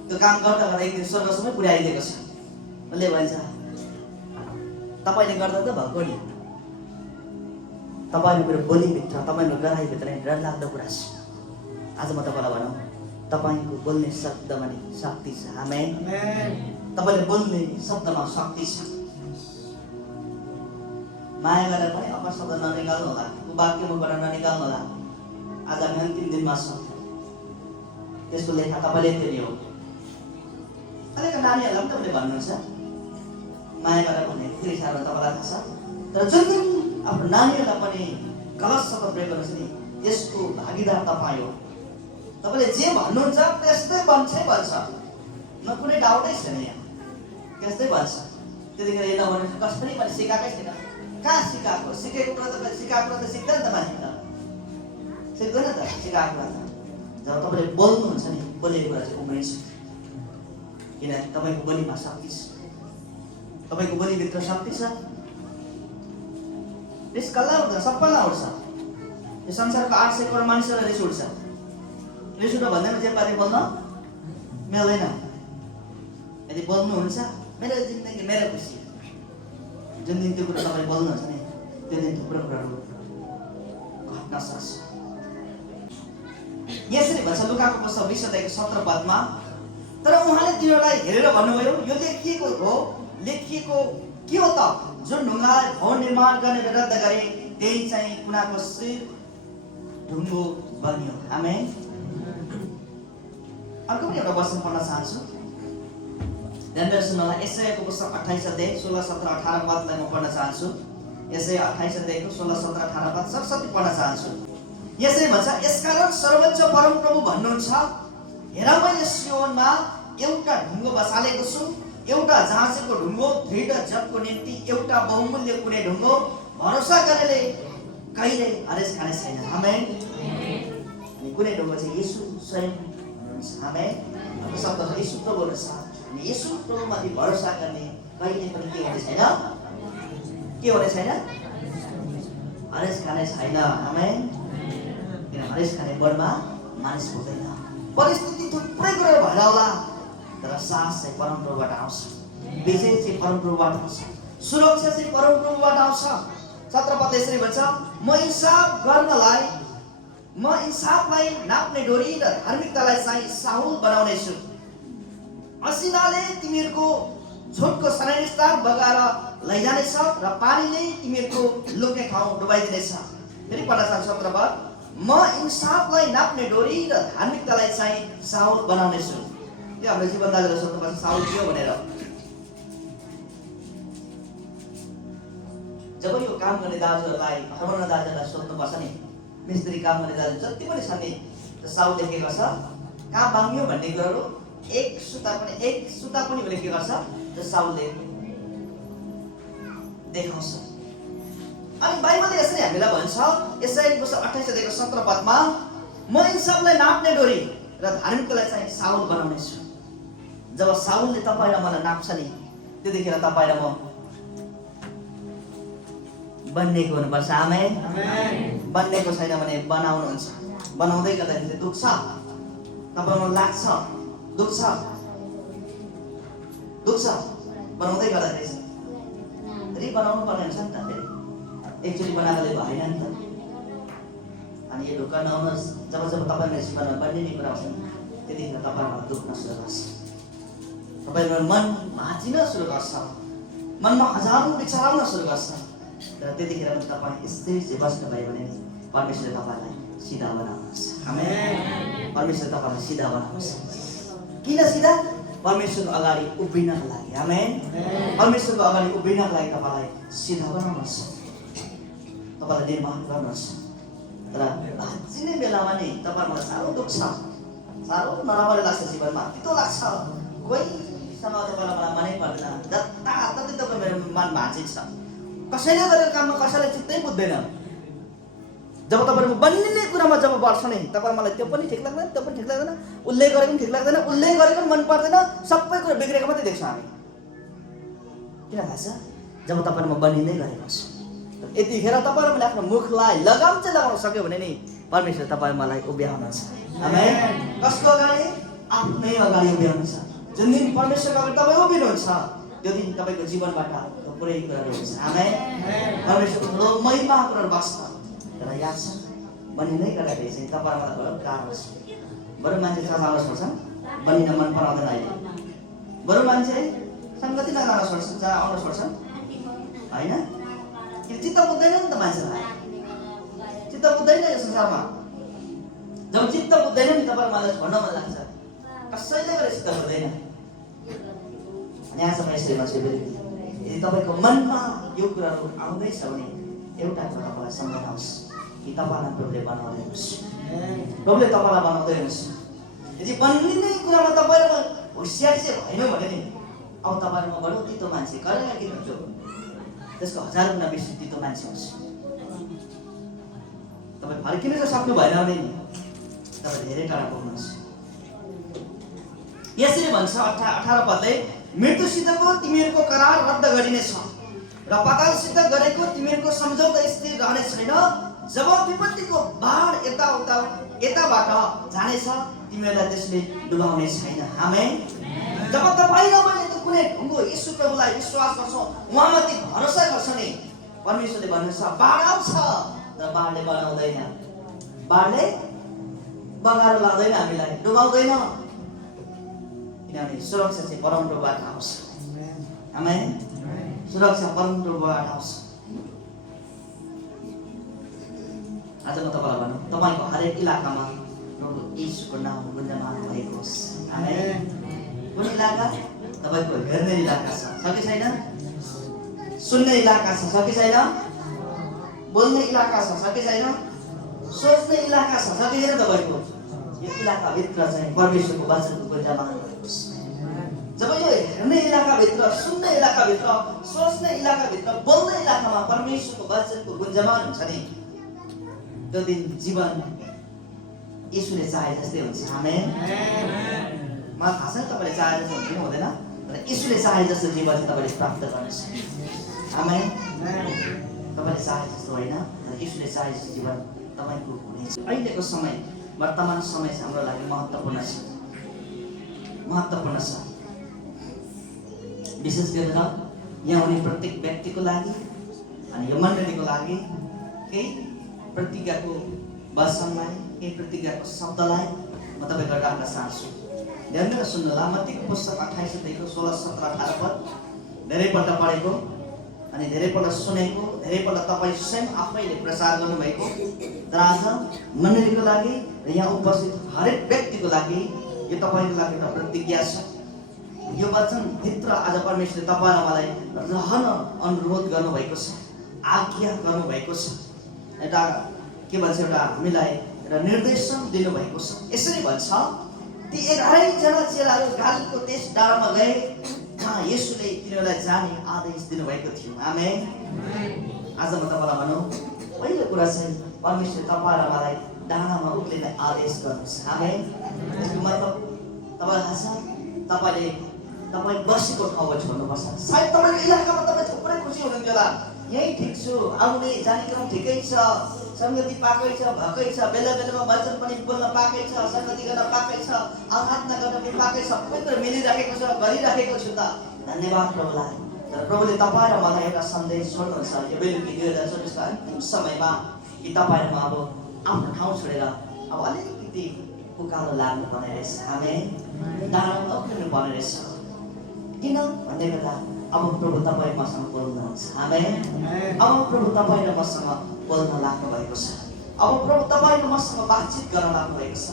त्यो काम गर्दा गर्दा एक दिन स्वर्गसम्म पुर्याइदिएको छ। उसले भन्छ तपाईँले गर्दा त भएको नि, तपाईँले मेरो बोलीभित्र, तपाईँको गराइभित्र डरलाग्दो कुरा छ। आज म तपाईँलाई भनौँ, तपाईँको बोल्ने शब्दमा नि शक्ति छ। आमेन। तपाईँले बोल्ने शब्दमा शक्ति छ। माया गरेर पनि अपशब्द ननिकाल्नु होला, वाक्य मुखबाट ननिकाल्नु होला। आज हामी अन्तिम दिनमा छौँ, त्यसको लेखा तपाईँले फेरि हो। अहिलेको नानीहरूलाई पनि तपाईँले भन्नुहुन्छ माया गरेर भन्ने फेरि साह्रो तपाईँलाई थाहा छ, तर जुन आफ्नो नानीहरूलाई पनि गलत शब्द प्रयोग गर्नुहोस् नि, यसको भागीदार तपाईँ हो। तपाईँले जे भन्नुहुन्छ त्यस्तै बन्छै बन्छ, न कुनै डाउटै छैन, यहाँ त्यस्तै बन्छ। त्यतिखेर यो नभन्नु कसरी पनि सिकाएकै छैन, कहाँ सिकाएको? सिकेको कुरा तपाईँ सिकाएको कुरा त सिक्दैन त मान्छे त, सिक्दैन त सिकाएको कुरा त। जब तपाईँले बोल्नुहुन्छ नि, बोलेको कुरा चाहिँ उम्रिन्छ, किनभने तपाईँको बोलीमा शक्ति छ, तपाईँको बोलीभित्र शक्ति छ। रिस कसलाई उठ्छ? सबैलाई उठ्छ। यो संसारको 800 करोड मानिसहरूलाई रिस उठ्छ। रिस उठ्यो भन्दैमा जे पारि बोल्न मिल्दैन। यदि बोल्नुहुन्छ, मेरो जिन्दगी मेरो खुसी, जुन दिन त्यो कुरा तपाईँले बोल्नुहुन्छ नि, त्यो दिन थुप्रो कुराहरू घट्न सक्छ। यसरी भन्छ लुकाको पुस्तक 20 अध्यायको 17 पदमा, तर उहाँले तिनीहरूलाई हेरेर भन्नुभयो, यो लेखिएको हो, लेखिएको के हो त? जुन ढुङ्गालाई भवन निर्माण गर्ने रद्द गरे, त्यही चाहिँ कुनाको शिर ढुङ्गो बन्यो। आमेन। अर्को पनि एउटा वचन पढ्न चाहन्छु, ध्यान दिएर सुन्नुहोला। यशायाको पुस्तक 28 अध्याय 16, 17, 18 पदलाई म पढ्न चाहन्छु। यशाया 28 अध्यायको 16, 17, 18 पद सरस्वती पढ्न चाहन्छु। यसरी भन्छ, यसकारण सर्वोच्च परमप्रभु भन्नुहुन्छ, हेर मैले सियोनमा एउटा ढुङ्गो बसालेको छु, एउटा जाँचेको ढुङ्गो, दृढ जपको निम्ति एउटा बहुमूल्य कुनै ढुङ्गो, भरोसा गर्नेले कहिले हरेस खाने छैन। आमेन। अनि कुनै ढुङ्गो चाहिँ येशू स्वयं हुनुहुन्छ। आमेन। शब्द येशू प्रभु हुनुहुन्छ। अनि येशू प्रभुमाथि भरोसा गर्ने कहिले पनि के हुने छैन? के हुने छैन? हरेस खाने छैन। आमेन। किन हरेस खाने बढमा मानिस हुँदैन। परिस्थिति थुप्रै कुराहरू भएर होला, तर साहस चाहिँ परमप्रभुबाट आउँछ, विजय चाहिँ परमप्रभुबाट आउँछ, सुरक्षा चाहिँ परमप्रभुबाट आउँछ। 17 पद यसरी भन्छ, म इन्साफलाई नाप्ने डोरी र धार्मिकतालाई चाहिँ साहुल बनाउने छु। असिनाले तिमीहरूको झुटको शरणस्थान बगाएर लैजानेछ र पानीले तिमीहरूको लुक्ने ठाउँ डुबाइदिनेछ। फेरि पढ्न चाहन्छु 17 पद, म इन्साफलाई नाप्ने डोरी र धार्मिकतालाई चाहिँ साहुल बनाउने छु। यो हाम्रो जीवन दाजुलाई सोध्नुपर्छ, साहुल के हो भनेर। जब यो काम गर्ने दाजुहरूलाई, हराउन दाजुहरूलाई सोध्नुपर्छ नि, मिस्त्री काम गर्ने दाजु जति पनि छन् नि, साहुल लेखेको छ, कहाँ बाङ्गियो भन्ने कुराहरू एक सुता पनि उसले के गर्छ, त्यो साहुलले देखाउँछ। अनि बाइबलले यसरी हामीलाई भन्छ, यशायाको पुस्तक 28 अध्यायको 17 पदमा, म इन्साफलाई नाप्ने डोरी र धार्मिकतालाई चाहिँ साहुल बनाउने छु। जब साहुलले तपाईँ र मलाई नाप्छ नि, त्यतिखेर तपाईँ र म बन्नेको हुनुपर्छ। आमेन। बन्नेको छैन भने बनाउनुहुन्छ। बनाउँदै गर्दाखेरि चाहिँ दुख्छ, तपाईँमा लाग्छ, दुख्छ, बनाउँदै गर्दाखेरि चाहिँ फेरि बनाउनु पर्ने हुन्छ नि त। फेरि एकचोटि बनाएकोले भएन नि त। अनि यो ढुक्क नआउनुहोस्, जब तपाईँको जीवनमा बन्ने कुरा आउँछ त्यतिखेर तपाईँमा दुख्न सुरु गर्छ, तपाईँको मन भाँचिन सुरु गर्छ, मनमा हजारौँ विचार आउन सुरु गर्छ। तर त्यतिखेर पनि तपाईँ स्थिर चाहिँ बस्नुभयो भने परमेश्वरले तपाईँलाई सिधा बनाउनुहुन्छ। आमेन। परमेश्वरले तपाईँलाई सिधा बनाउनुहुन्छ। किन सिधा? परमेश्वरको अगाडि उभिनको लागि आमेन परमेश्वरको अगाडि उभिनको लागि तपाईँलाई सिधा बनाउनुहोस् तपाईँलाई निर्माण गर्नुहोस् तर भाँचिने बेलामा नै तपाईँलाई साह्रो दुख्छ साह्रो नराम्रो लाग्छ जीवनमा तितो लाग्छ कोहीसँग तपाईँलाई मलाई मनै पर्दैन जताततै तपाईँ मेरो मन भाँचिन्छ कसैले गरेको काममा कसैलाई चित्तै बुझ्दैन जब तपाईँको बन्ने कुरामा जब बढ्छ नि तपाईँ मलाई त्यो पनि ठिक लाग्दैन त्यो पनि ठिक लाग्दैन उसले गरेको पनि ठिक लाग्दैन उसले गरेको पनि मन पर्दैन सबै कुरा बिग्रेको मात्रै देख्छ हामी किन थाहा छ जब तपाईँमा बनिँदै गरेको छ यतिखेर तपाईँले मैले आफ्नो मुखलाई लगाम चाहिँ लगाउन सक्यो भने नि परमेश्वर तपाईँ मलाई उभ्याउनुहुन्छ आमेन कसको अगाडि आफ्नै अगाडि उभ्याउनुहुन्छ जुन दिन परमेश्वरको अगाडि तपाईँ उभिनुहुन्छ त्यो दिन तपाईँको जीवनबाट पुरै कुराहरू हुन्छ आमेन परमेश्वरको ठुलो महिमा कुराहरू बस्छ तर याद छ बनिँदै गर्दाखेरि चाहिँ तपाईँलाई बरु गाह्रो छ बरु मान्छे सजाउन छोड्छ बनिन मन पराउँदैन अहिले बरु मान्छे सङ्गति नजान छोड्छ जहाँ आउन छोड्छ होइन चित्त बुझ्दैन नि त मान्छेलाई चित्त बुझ्दैन यो संसारमा जब चित्त बुझ्दैन नि तपाईँ मलाई भन्न मन लाग्छ कसैले गरेर चित्त बुझ्दैन अनि आज म यसरी भन्छु यदि तपाईँको मनमा यो कुराहरू आउँदैछ भने एउटा कुरा तपाईँलाई सम्झाउनुहोस् कि तपाईँलाई प्रभुले बनाउँदै हुनुहोस् प्रभुले तपाईँलाई बनाउँदै हुनुहोस् यदि बनिने कुरामा तपाईँले होसियार चाहिँ होइन भने नि अब तपाईँहरूमा बडो तितो मान्छे गरेर किन हुन्छ त्यसको 1000 गुणा बेसी तितो मान्छे हुन्छ तपाईँ फर्किन चाहिँ सक्नु भएन भने नि तपाईँ धेरै टाढा पुग्नुहुन्छ यसरी भन्छ 18 पदले मृत्युसितको तिमीहरूको करार रद्द गरिनेछ र पातालसित गरेको तिमीहरूको सम्झौता स्थिर रहने छैन जब विपत्तिको बाढ यताबाट जानेछ तिमीहरूलाई त्यसले डुबाउने छैन आमेन जब तपाईँ र मैले त कुनै ढुङ्गो यीशु प्रभुलाई विश्वास गर्छौँ उहाँमाथि भरोसा गर्छ नि परमेश्वरले भन्नुहुन्छ बाढ आउँछ तर बाढले बनाउँदैन बाढले बगाएर लाँदैन हामीलाई डुबाउँदैन किनभने सुरक्षा चाहिँ परमप्रभुबाट आउँछ आमेन सुरक्षा परमप्रभुबाट आउँछ आज म तपाईँलाई भनौँ तपाईँको हरेक इलाकामा प्रभु यीशुको नाम गुन्जमान भएको होस् आमेन कुन इलाका तपाईँको हेर्ने इलाका छ कि छैन सुन्ने इलाका छ कि छैन बोल्ने इलाका छ कि छैन सोच्ने इलाका छ कि छैन तपाईँको यो इलाकाभित्र चाहिँ परमेश्वरको वचनको गुन्जमान भएको छ जब यो हेर्ने इलाकाभित्र सुन्ने इलाकाभित्र सोच्ने इलाकाभित्र बोल्ने इलाकामा परमेश्वरको वचनको गुन्जमान हुन्छ नि त्यो दिन जीवन यीशुले चाहे जस्तै हुन्छ आमेन मलाई थाहा छ तपाईँले चाहे जस्तो हुन्छ हुँदैन तर यीशुले चाहे जस्तो जीवन चाहिँ तपाईँले प्राप्त गर्नुहोस् आमेन तपाईँले चाहे जस्तो होइन तर यीशुले चाहे जस्तो जीवन तपाईँको हुनेछ अहिलेको समय वर्तमान समय चाहिँ हाम्रो लागि महत्त्वपूर्ण छ विशेष गरेर यहाँ हुने प्रत्येक व्यक्तिको लागि अनि यो मण्डलीको लागि केही प्रतिज्ञाको वचनलाई केही प्रतिज्ञाको शब्दलाई म तपाईँको राख्न चाहन्छु ध्यान दिएर सुन्नुहोला मत्तीको पुस्तक 28 अध्यायको 16, 17, 18 पद धेरैपल्ट पढेको अनि धेरैपल्ट सुनेको धेरैपल्ट तपाईँ स्वयं आफैले प्रचार गर्नुभएको तर आज मण्डलीको लागि र यहाँ उपस्थित हरेक व्यक्तिको लागि यो तपाईँको लागि एउटा प्रतिज्ञा छ यो वचनभित्र आज परमेश्वरले तपाईँ र मलाई रहन अनुरोध गर्नुभएको छ आज्ञा गर्नुभएको छ एउटा के भन्छ एउटा हामीलाई एउटा निर्देशन दिनुभएको छ यसरी भन्छ ती 11 जना चेलाहरू गालीको त्यस डाँडामा गए जहाँ येशूले तिनीहरूलाई जाने आदेश दिनुभएको थियो आमेन आज म तपाईँलाई भनौँ पहिलो कुरा चाहिँ परमेश्वरले तपाईँ र मलाई डाँडामा उक्लिने आदेश गर्नुहोस् आमेन यसको मतलब तपाईँलाई थाहा छ तपाईँ बसेको ठाउँमा छोड्नुपर्छ सायद तपाईँको इलाकामा तपाईँ थुप्रै खुसी हुनुहुन्थ्यो होला यही ठिक छु आउने जाने क्रम ठिकै छ संगति पाकै छ भएकै छ बेला बेलामा वचन पनि बोल्न पाकै छ संगति गर्न पाकै छ आराधना गर्न पनि पाकै छ सबै कुरा मिलिरहेको छ गरिरहेको छु त धन्यवाद प्रभुलाई तर प्रभुले तपाईँ र मलाई एउटा सन्देश छोड्नुहुन्छ यो बेलुकी 2024 का अन्तिम समयमा कि तपाईँ र म अब आफ्नो ठाउँ छोडेर अब अलिकति उकालो लाग्नु पर्ने रहेछ आमेन डाँडामा उक्लिनु पर्ने रहेछ किन भन्ने बेला अब प्रभु तपाईँ मसँग बोल्नुहुन्छ आमेन अब प्रभु तपाईँ र मसँग बोल्न लाग्नु भएको छ अब प्रभु तपाईँ र मसँग बातचित गर्न लाग्नु भएको छ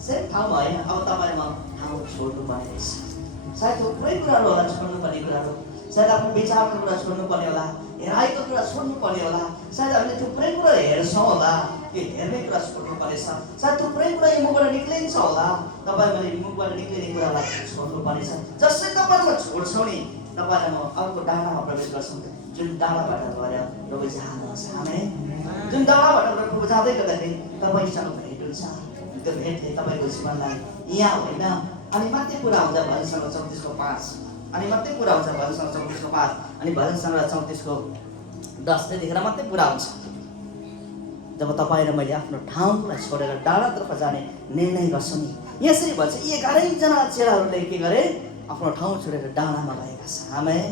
सेम ठाउँमा होइन अब तपाईँ र म ठाउँ छोड्नु पर्ने रहेछ सायद थुप्रै कुराहरू होला छोड्नुपर्ने कुराहरू, सायद आफ्नो विचारको कुरा छोड्नुपर्ने होला, हेराइको कुरा छोड्नुपर्ने होला, सायद हामीले थुप्रै कुरा हेर्छौँ होला, यो हेर्ने कुरा छोड्नुपर्नेछ, सायद थुप्रै कुरा यो मुखबाट निक्लिन्छ होला, तपाईँ मैले मुखबाट निक्लिने कुरालाई छोड्नुपर्नेछ। जसै तपाईँलाई छोड्छौँ नि, तपाईँलाई म अर्को डाँडामा प्रवेश गर्छौँ, जुन डाँडाबाट गएर प्रभु जानुहोस्। आमेन। जुन डाँडाबाट गएर प्रभु जाँदै गर्दाखेरि तपाईँसँग भेट हुन्छ, त्यो भेटले तपाईँको जीवनलाई यहाँ होइन अनि मात्रै पुरा हुन्छ। भजनसँग 34:5 अनि मात्रै पुरा हुन्छ, भजनसँग 34:5 अनि भजनसँग 34:10 त्यतिखेर मात्रै पुरा हुन्छ जब तपाईँ र मैले आफ्नो ठाउँलाई छोडेर डाँडातर्फ जाने निर्णय गर्छौँ नि। यसरी भन्छ, यी 11जना चेलाहरूले के गरे? आफ्नो ठाउँ छोडेर डाँडामा गएका छन्। आमेन।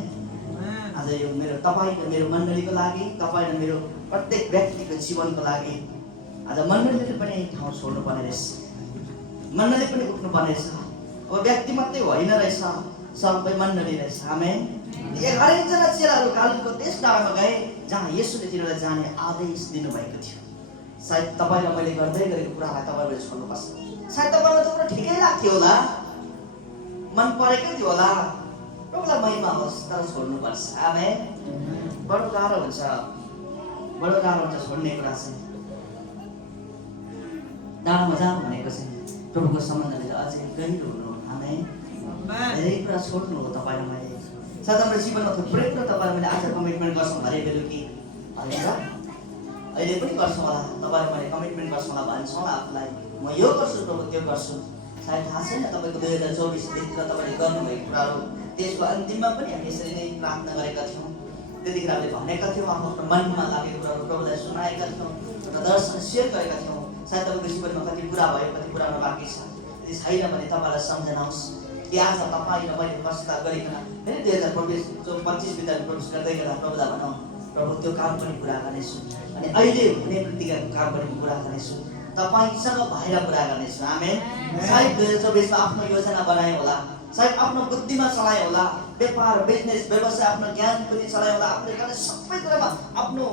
आज यो मेरो तपाईँ र मेरो मण्डलीको लागि, तपाईँ र मेरो प्रत्येक व्यक्तिको जीवनको लागि आज मण्डलीले पनि ठाउँ छोड्नुपर्ने रहेछ, मण्डली पनि उठ्नुपर्ने रहेछ। अब व्यक्ति मात्रै होइन रहेछ, सबै मण्डली रहेछ। आमेन। 11जना चेलाहरू गालीलको त्यस डाँडामा गए जहाँ येशूले तिनीहरूलाई जाने आदेश दिनुभएको थियो। सायद तपाईँ र मैले गर्दै गरेको कुरालाई तपाईँले छोड्नुपर्छ। सायद तपाईँलाई त ठिकै लाग्थ्यो होला, मन परेकै थियो होला, प्रभुलाई महिमा होस्, तर छोड्नुपर्छ। आमेन। बडो गाह्रो हुन्छ, बडो गाह्रो हुन्छ छोड्ने कुरा चाहिँ। डाँडामा जानु भनेको चाहिँ प्रभुको सम्बन्धले अझै गहिरो हुनु। आमेन। धेरै कुरा छोड्नु हो तपाईँ र मैले। सायद हाम्रो जीवनमा थुप्रै कुरा तपाईँ र मैले आज कमिटमेन्ट गर्छौँ, हरे बेलुकी भनेर अहिले पनि गर्छौँ होला, तपाईँ र मैले कमिटमेन्ट गर्छौँ होला, भन्छौँ होला आफूलाई, म यो गर्छु प्रभु त्यो गर्छु। सायद थाहा छैन तपाईँको 2024 भित्र तपाईँले गर्नुभएको कुराहरू, त्यसको अन्तिममा पनि हामी यसरी नै प्रार्थना गरेका थियौँ। त्यतिखेर हामीले भनेका थियौँ, आफ्नो मनमा लागेको कुराहरू प्रभुलाई सुनाएका थियौँ र दर्शन सेयर गरेका थियौँ। सायद तपाईँको जीवनमा कति पुरा भयो, कति पुरानो बाँकी छ, यदि छैन भने तपाईँलाई सम्झनाओस् कि आज तपाईँ र मैले प्रस्ताव गरिकन फेरि 2025 भित्र प्रवेश गर्दै गर्दा प्रभुलाई भनौँ, प्रभु त्यो काम पनि पुरा गर्नेछु अनि अहिले हुने बित्तिकैको काम पनि पुरा गर्नेछु, तपाईँसँग भएर पुरा गर्नेछु। आमेन। सायद 2024 आफ्नो योजना बनायो होला, सायद आफ्नो बुद्धिमा चलायो होला, व्यापार बिजनेस व्यवसाय आफ्नो ज्ञान पनि चलायो होला, आफूले गर्ने सबै कुरामा आफ्नो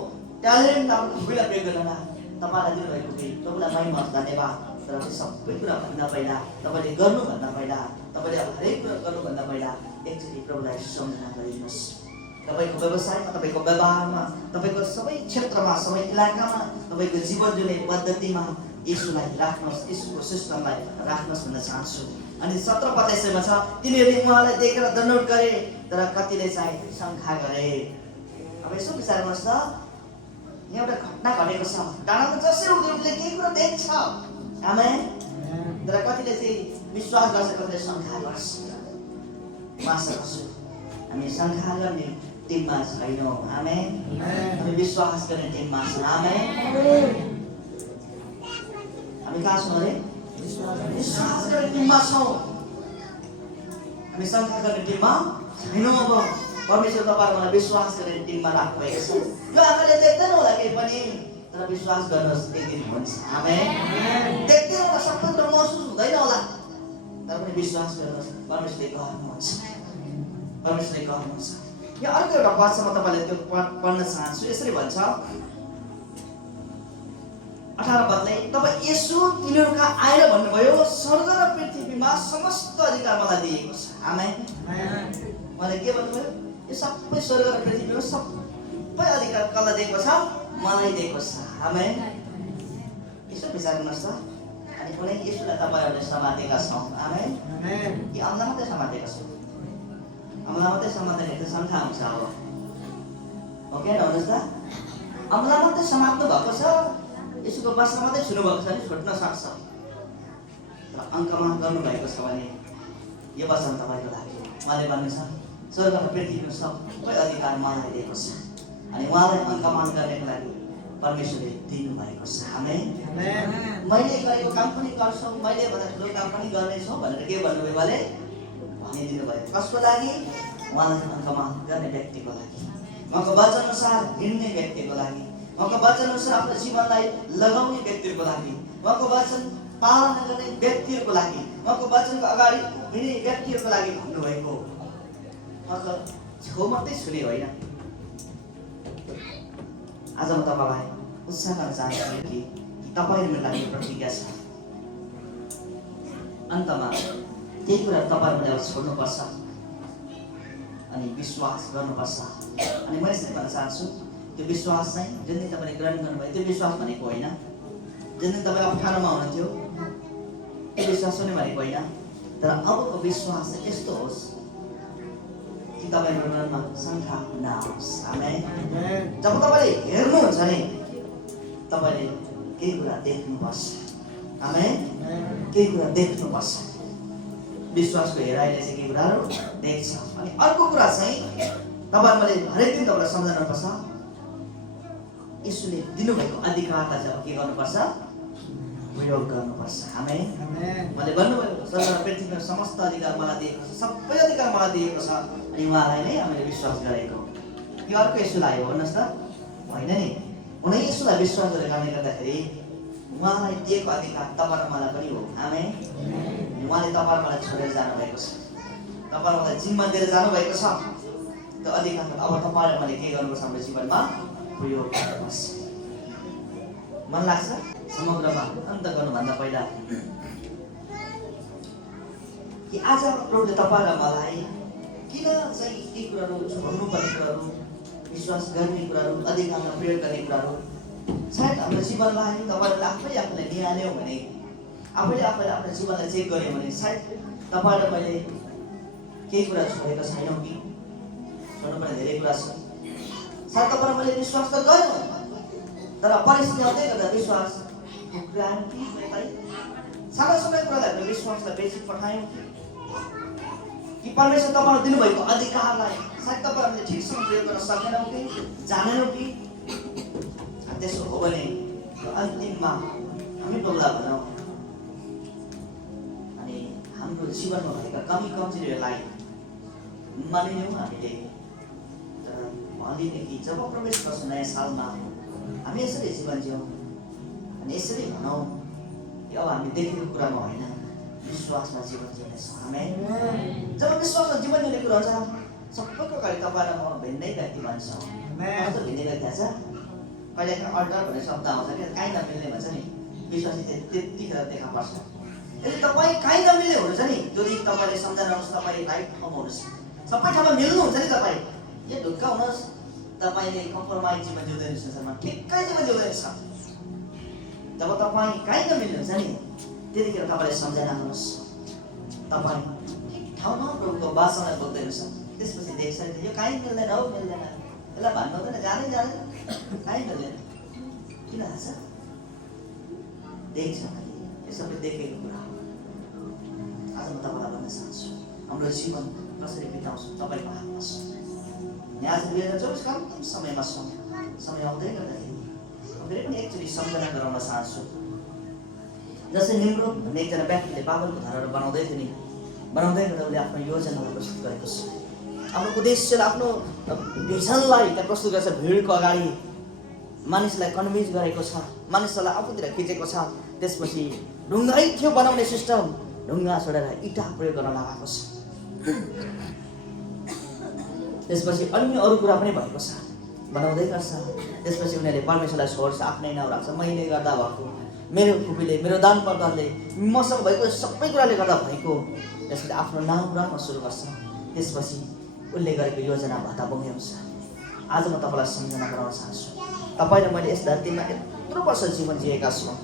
ट्यालेन्ट आफ्नो खुबीलाई प्रयोग गरेर तपाईँलाई दिनुभएको कि प्रभुलाई महिमा धन्यवाद। तर सबै कुरा भन्दा पहिला तपाईँले गर्नुभन्दा पहिला, तपाईँले हरेक कुरा गर्नुभन्दा पहिला एकचोटि प्रभुलाई सम्झना गरिदिनुहोस्। तपाईँको व्यवसायमा, तपाईँको व्यवहारमा, तपाईँको सबै क्षेत्रमा, सबै इलाकामा, तपाईँको जीवन जिउने पद्धतिमा येशूलाई राख्नुहोस्, येशूको सिस्टमलाई राख्नुहोस् भन्न चाहन्छु। अनि 17:25 छ, तिनीहरूले उहाँलाई देखेर दण्डवत गरे तर कतिले चाहिँ शङ्का गरे। अब यसो विचार गर्नुहोस् त, यहाँ एउटा घटना घटेको छ, डाँडामा जसरी उनीहरूले केही कुरा देख्छ। आमेन। तर कतिले चाहिँ विश्वास गर्छ, कतिले शङ्का गर्छ। म आशा गर्छु हामी शङ्का गर्ने टिममा छैनौँ। आमेन। हामी विश्वास गर्ने टिममा छौँ। आमेन। हामी कहाँ छौँ अरे? विश्वास गर्ने टिममा छौँ, हामी शङ्का गर्ने टिममा छैनौँ। अब परमेश्वर तपाईँ मलाई विश्वास गर्ने टिममा राख्नुभएको छ। यो आँखाले देख्दैन होला केही पनि, तर विश्वास गर्नुहोस् एक दिन हुन्छ। आमेन। देख्दैन होला, सबै कुरा महसुस हुँदैन होला, तर पनि विश्वास गर्नुहोस्, परमेश्वरले गर्नुहुन्छ, परमेश्वरले गर्नुहुन्छ। यहाँ अर्को एउटा पद छ, म तपाईँलाई त्यो पढ्न चाहन्छु। यसरी भन्छ 18 पदले, तब येशू तिनीहरूका आएर भन्नुभयो, स्वर्ग र पृथ्वीमा समस्त अधिकार मलाई दिएको छ। आमेन। मैले के भन्नुभयो? यो सबै स्वर्ग र पृथ्वीमा सबै अधिकार कसलाई दिएको छ? मलाई दिएको छ। आमेन। यसो विचार गर्नुहोस् त, अनि कुनै येशूलाई तपाईँहरूले समातेका छौँ। आमेन। कि अम्ला मात्रै समातेका छौँ? अम्ला मात्रै समात्दाखेरि त शङ्का हुन्छ। अब हो कि भन्नुहोस् त, अम्ला मात्रै समात्नु भएको छ, येशूको वस्त्र मात्रै छुनु भएको छ भने छुट्न सक्छ, तर अङ्कमान गर्नुभएको छ भने यो वचन तपाईँको लागि उहाँले भन्नु छ, स्वर्ग र पृथ्वीमा सबै अधिकार मलाई दिएको छ अनि उहाँलाई अङ्कमान गर्नको लागि परमेश्वरले दिनुभएको छ। आमेन। मैले गरेको काम पनि गर्छौ, मैले भन्दा ठुलो काम पनि गर्नेछौँ भनेर के भन्नुभयो? उहाँले भनिदिनु भयो। कसको लागि? उहाँलाई अङ्कमान गर्ने व्यक्तिको लागि, उहाँको वचन अनुसार हिँड्ने व्यक्तिको लागि, उहाँको वचन अनुसार आफ्नो जीवनलाई लगाउने व्यक्तिहरूको लागि, उहाँको वचन पालना गर्ने व्यक्तिहरूको लागि, उहाँको वचनको अगाडि उभिने व्यक्तिहरूको लागि भन्नुभएको। उहाँको छेउ मात्रै छुने होइन। आज म तपाईँलाई उत्साह गर्न चाहन्छु कि तपाईँ मेरो लागि प्रतिज्ञा छ, अन्तमा केही कुरा तपाईँ मैले अब छोड्नुपर्छ। अनि विश्वास गर्नुपर्छ। अनि म यसरी भन्न चाहन्छु, त्यो विश्वास चाहिँ जुन दिन तपाईँले ग्रहण गर्नुभयो त्यो विश्वास भनेको होइन। जुन दिन तपाईँ अप्ठ्यारोमा हुनुहुन्थ्यो त्यो विश्वास पनि भनेको होइन। तर अबको विश्वास चाहिँ यस्तो होस् कि तपाईँको मनमा शङ्का नआओस्। आमेन। जब तपाईँले हेर्नुहुन्छ नि तपाईँले केही कुरा देख्नुपर्छ। आमेन। केही कुरा देख्नुपर्छ। विश्वासको हेराइले चाहिँ केही कुराहरू देख्छ। अनि अर्को कुरा चाहिँ तपाईँले हरेक दिन तपाईँलाई सम्झाउनुपर्छ, यसुले दिनुभएको अधिकारलाई चाहिँ के गर्नुपर्छ? प्रयोग गर्नुपर्छ। आमेन। मैले भन्नुभएको स्वर्ग र पृथ्वीको समस्त अधिकार मलाई दिएको छ, सबै अधिकार मलाई दिएको छ, अनि उहाँलाई नै हामीले विश्वास गरेको। कि अर्को यसुलाई हो भन्नुहोस् त? होइन नि, उनी यसुलाई विश्वास गरेर कारणले गर्दाखेरि उहाँलाई दिएको अधिकार तपाईँ र मलाई पनि हो। आमेन। उहाँले तपाईँ र मलाई छोडेर जानुभएको छ, तपाईँ र मलाई जिम्मा दिएर जानुभएको छ। त्यो अधिकार अब तपाईँ र मैले के गर्नुपर्छ? हाम्रो जीवनमा प्रयोग गर्नुपर्छ। मन लाग्छ समग्रमा अन्त गर्नुभन्दा पहिला कि आज प्रभुले तपाईँ र मलाई किन चाहिँ यी कुराहरू छोड्नुपर्ने कुराहरू, विश्वास गर्ने कुराहरू, अधिकारमा प्रयोग गर्ने कुराहरू, सायद हाम्रो जीवनलाई तपाईँले आफैले निहाल्यौँ भने, आफैले आफ्नो जीवनलाई चेक गऱ्यौँ भने सायद तपाईँ र मैले केही कुरा छोडेको छैनौँ कि? छोड्नुपर्ने धेरै कुरा छ। सायद तपाईँ र मैले विश्वास त गऱ्यौँ, तर परिस्थिति आउँदै गर्दा विश्वास कुरायौँ कि? सानो सानो कुरालाई हामीले विश्वासलाई बेसी पठायौँ कि परमेश्वर तपाईँलाई दिनुभएको अधिकारलाई सायद तपाईँहरूले ठिकसँग प्रयोग गर्न सकेनौँ कि, जानेनौँ कि? त्यसो हो भने अन्तिममा हामी प्रभुलाई भनौँ अनि हाम्रो जीवनमा भएका कमी कमजोरीहरूलाई मानिलियौँ हामीले। तर भनिदिने कि जब प्रवेश गर्छौँ नयाँ सालमा हामी यसरी जीवन जियौँ अनि यसरी भनौँ कि अब हामी देखेको कुरामा होइन, विश्वासमा जीवन जिउनेछौँ। आमेन। जब विश्वासमा जीवन जिउने कुरा हुन्छ सबैको अगाडि तपाईँ र म भिन्नै व्यक्ति भन्छौँ। कस्तो भिन्नै व्यक्ति छ? कहिले काहीँ अल्टर भन्ने शब्द आउँछ कि काहीँ नमिल्ने भन्छ नि, विश्वासी त्यतिखेर देखा पर्छ। यदि तपाईँ काहीँ नमिल्ने हुनुहुन्छ नि, त्यो दिन तपाईँले सम्झाउनुहोस् तपाईँ राइट ठाउँमा हुनुहोस्, सबै ठाउँमा मिल्नुहुन्छ नि तपाईँ, यो ढुक्क हुनुहोस्, तपाईँले कम्प्रोमाइज जीवन जिउँदैन संसारमा, ठिक्कै जीवन जिउँदैछ। जब तपाईँ काहीँ नमिल्नुहुन्छ नि त्यतिखेर तपाईँले सम्झाउनुहोस् तपाईँ ठिक ठाउँमा प्रभुको वासनालाई बोक्दैछ। त्यसपछि देख्छ नि यो काहीँ मिल्दैन हौ, मिल्दैन, यसलाई भन्नु हुँदैन, जानै जाँदैन, काहीँ मिल्दैन। किन थाहा छ? देख्छ भने यो सबै देखेको कुरा हो। आज म तपाईँलाई भन्न चाहन्छु हाम्रो जीवन कसरी बिताउँछौँ तपाईँको हातमा छ। आज 2024 कम्ती समयमा छौँ, समय आउँदै गर्दाखेरि फेरि पनि एकचोटि सम्झना गराउन चाहन्छु। जस्तै निम्रोद भन्ने एकजना व्यक्तिले बाबलको धाराहरू बनाउँदै थियो नि, बनाउँदै गर्दा उसले आफ्नो योजनालाई प्रस्तुत गरेको छ, आफ्नो उद्देश्यलाई, आफ्नो भिजनलाई त्यहाँ प्रस्तुत गरेको छ। भिडको अगाडि मानिसलाई कन्भिन्स गरेको छ, मानिसहरूलाई आफूतिर खिचेको छ। त्यसपछि ढुङ्गै थियो बनाउने सिस्टम, ढुङ्गा छोडेर इँटा प्रयोग गर्न लगाएको छ। त्यसपछि अन्य अरू कुरा पनि भएको छ, बनाउँदै गर्छ। त्यसपछि उनीहरूले परमेश्वरलाई छोड्छ, आफ्नै नाउँ राख्छ, मैले गर्दा भएको, मेरो खुपीले, मेरो दान प्रदानले, मसँग भएको सबै कुराले गर्दा भएको। त्यसपछि आफ्नो नाम राख्न सुरु गर्छ। त्यसपछि उसले गरेको योजना भत्ता बगाउँछ। आज म तपाईँलाई सम्झना गराउन चाहन्छु, तपाईँ र मैले यस धरतीमा यत्रो वर्ष जीवन जिएका छौँ।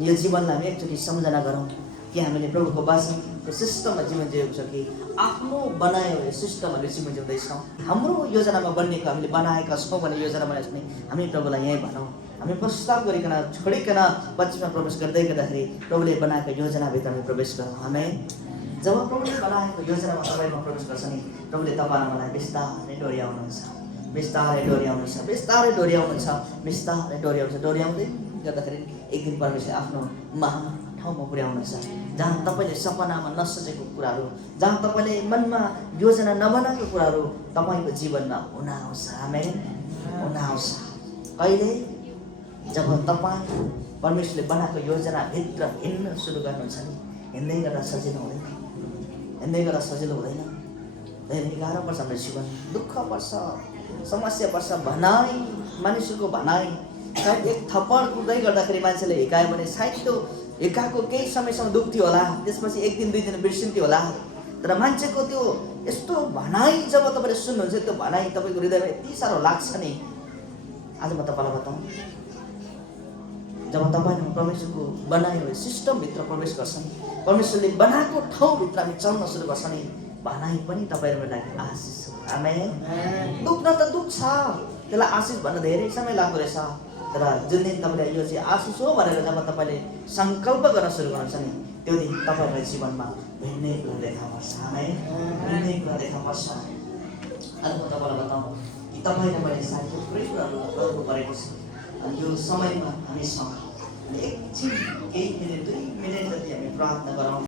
यो जीवनलाई हामी एकचोटि सम्झना गरौँ कि हामीले प्रभुको वचनको सिस्टममा जीवन जिएको छ कि आफ्नो बनायो सिस्टमहरू जीवन जिउँदैछौँ। हाम्रो योजनामा बन्नेको हामीले बनाएका छौँ भने योजना बनाएको छ भने हामी प्रभुलाई यहीँ भनौँ। हामी प्रस्ताव गरिकन छोडिकन पछिमा प्रवेश गर्दै गर्दाखेरि प्रभुले बनाएको योजनाभित्र हामी प्रवेश गरौँ। हामी जब प्रभुले बनाएको योजनामा तपाईँमा प्रवेश गर्छ नि प्रभुले तपाईँलाई मलाई बिस्तारै डोर्याउनुहुन्छ, बिस्तारै डोर्याउनुहुन्छ, बिस्तारै डोर्याउनुहुन्छ, बिस्तारै डोर्याउँछ। डोर्याउँदै गर्दाखेरि एक दिन परमेश्वरले आफ्नो महान ठाउँमा पुर्याउनुहुन्छ जहाँ तपाईँले सपनामा नसोचेको कुराहरू, जहाँ तपाईँले मनमा योजना नबनाएको कुराहरू तपाईँको जीवनमा हुन आउँछ। आमेन। हुन आउँछ कहिले? जब तपाईँ परमेश्वरले बनाएको योजनाभित्र हिँड्न सुरु गर्नुहुन्छ नि, हिँड्दै गर्दा सजिलो हुँदैन, हिँड्दै गर्दा सजिलो हुँदैन, धेरै गाह्रो पर्छ। हाम्रो जीवन दुःख पर्छ, समस्या पर्छ, भनाइ, मानिसहरूको भनाइ। सायद एक थप्पड कुर्दै गर्दाखेरि मान्छेले हिकायो भने सायद त्यो हिकाएको केही समयसम्म दुख्थ्यो होला, त्यसपछि एक दिन दुई दिन बिर्सिन्थ्यो होला। तर मान्छेको त्यो यस्तो भनाइ जब तपाईँले सुन्नुहुन्छ त्यो भनाइ तपाईँको हृदयमा यति साह्रो लाग्छ नि। आज म तपाईँलाई बताउँ, जब तपाईँले परमेश्वरको बनाएको सिस्टमभित्र प्रवेश गर्छन्, परमेश्वरले बनाएको ठाउँभित्र हामी चल्न सुरु गर्छ नि, भनाइ पनि तपाईँहरूको लागि आशिष हो। आमेन। दुख्न त दुख्छ, त्यसलाई आशिष भन्न धेरै समय लाग्दो रहेछ, तर जुन दिन तपाईँले यो चाहिँ आशिष हो भनेर जब तपाईँले सङ्कल्प गर्न सुरु गर्नुहुन्छ नि, त्यो दिन तपाईँहरूको जीवनमा भिन्नै कुरा देखा पर्छ। आमेन। भिन्नै कुरा देखा पर्छ। आज म तपाईँलाई बताउँ कि तपाईँले मैले सायद थुप्रै कुराहरू गर्नु परेको छ। अनि यो समयमा हामीसँग एकछिन केही मिनट 2 मिनट जति हामी प्रार्थना गरौँ।